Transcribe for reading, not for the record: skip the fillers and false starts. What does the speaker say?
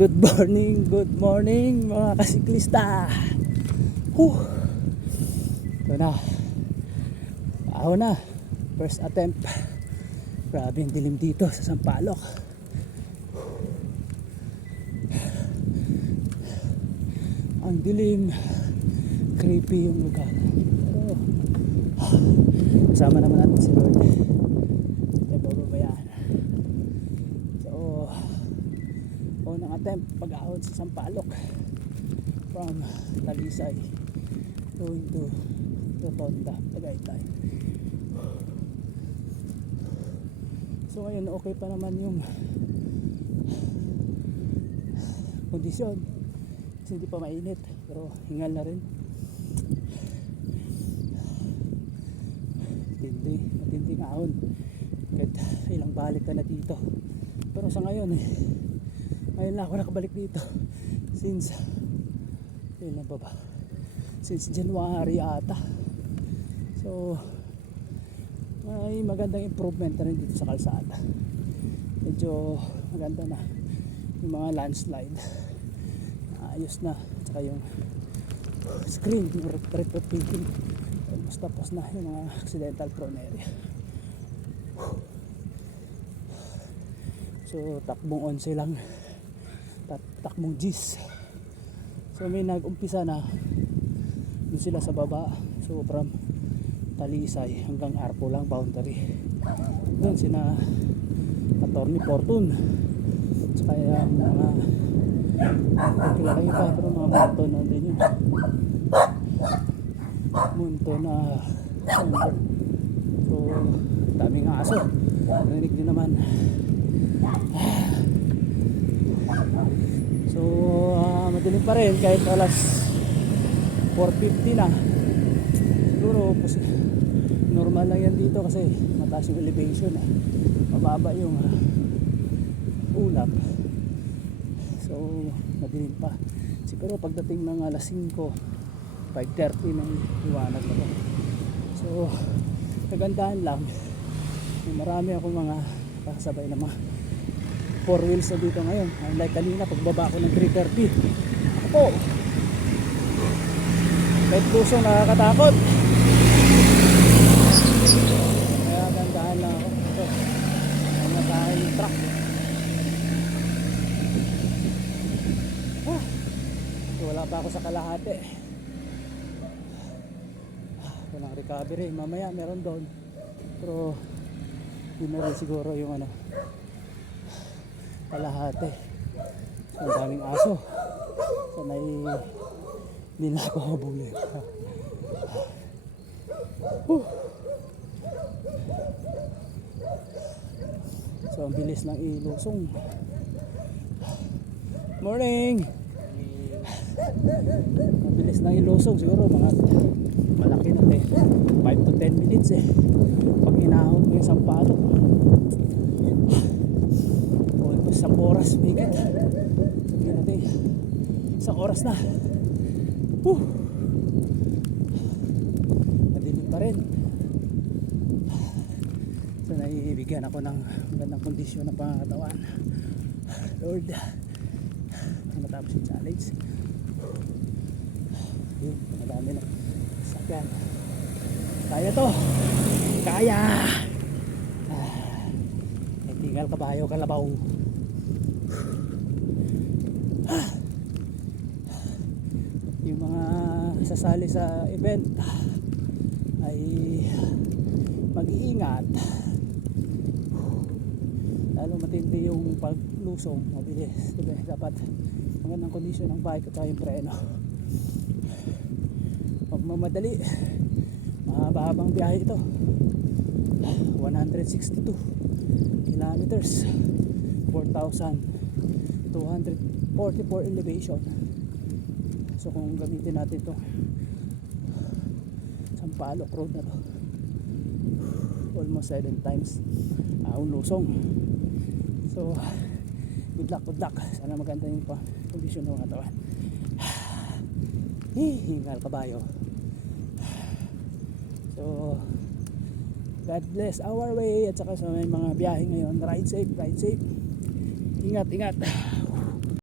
Good morning mga kasiklista. Ito na. Ako na. First attempt. Grabe yung dilim dito sa Sampaloc. Ang dilim. Creepy yung lugar. Pero kasama naman natin si Lord. Kaya bababayaan. So unang attempt pag-ahon sa Sampaloc from Talisay going to Rotonda, Tagaytay. So ngayon okay pa naman yung kondisyon kasi hindi pa mainit, pero hingal na rin. Matinding ahon kahit ilang balik ka na dito. Pero sa ngayon ngayon lang ako nakabalik dito since ilan pa ba? Since January ata. So may magandang improvement na rin dito sa kalsada. Medyo maganda na yung mga landslide, ayos na, tsaka yung screen, yung retrofitting almost tapos na, yung mga accidental prone area. So takbong 11 lang, takbong G's. So may nag-umpisa na doon sila sa baba. So from Talisay hanggang Arpo lang boundary. Doon sina Attorney Fortune, saka yung mga kilala iba, pero mga Munto na din yun. Munto na so daming aso. Narinig din naman. So madilim pa rin kahit alas 4:50 na. Siguro normal lang yan dito kasi mataas yung elevation, mababa yung ulap. So madilim pa. Siguro pagdating ng alas 5, 5:30 ng liwanag na to. So kagandahan lang, marami akong mga kasabay na mga 4 wheels na dito ngayon. Unlike kanina pagbaba ko ng 3:30, ako po kahit puso nakakatakot. Kaya gandahan lang ako. Ito namatay yung truck. So wala pa ako sa kalahati. Walang recovery. Mamaya meron doon, pero yun na rin siguro yung kalahati. So ang daming aso. So hindi na ako habulin. So ang bilis ng ilusong. Morning. Ang bilis ng ilusong, siguro mga malaki na 5 to 10 minutes pag inahon ko yung Sampaloc. Almost 1 oras bigit. Sabihin natin 1 oras na. Madilim pa rin. So naiibigyan ako ng magandang kondisyon ng pangangatawan. Lord, matapos yung challenge. Yun, madami na sakyan. Kaya to, kaya. Tinggal kabayo kalabaw. Yung mga sasali sa event ay mag-iingat, lalo matindi yung paglusong, mabilis, diba? Dapat magandang kondisyon ng bike at yung preno. Pag mamadali, mahaba-habang biyahe ito, 162 kilometers, 4,244 elevation. So kung gamitin natin ito Sampaloc Road na to, almost 7 times lusong. So good luck. Sana maganda yung kondisyon ng katawan. Hingal kabayo. So God bless our way. At saka sa may mga biyahe ngayon, ride safe. Ingat.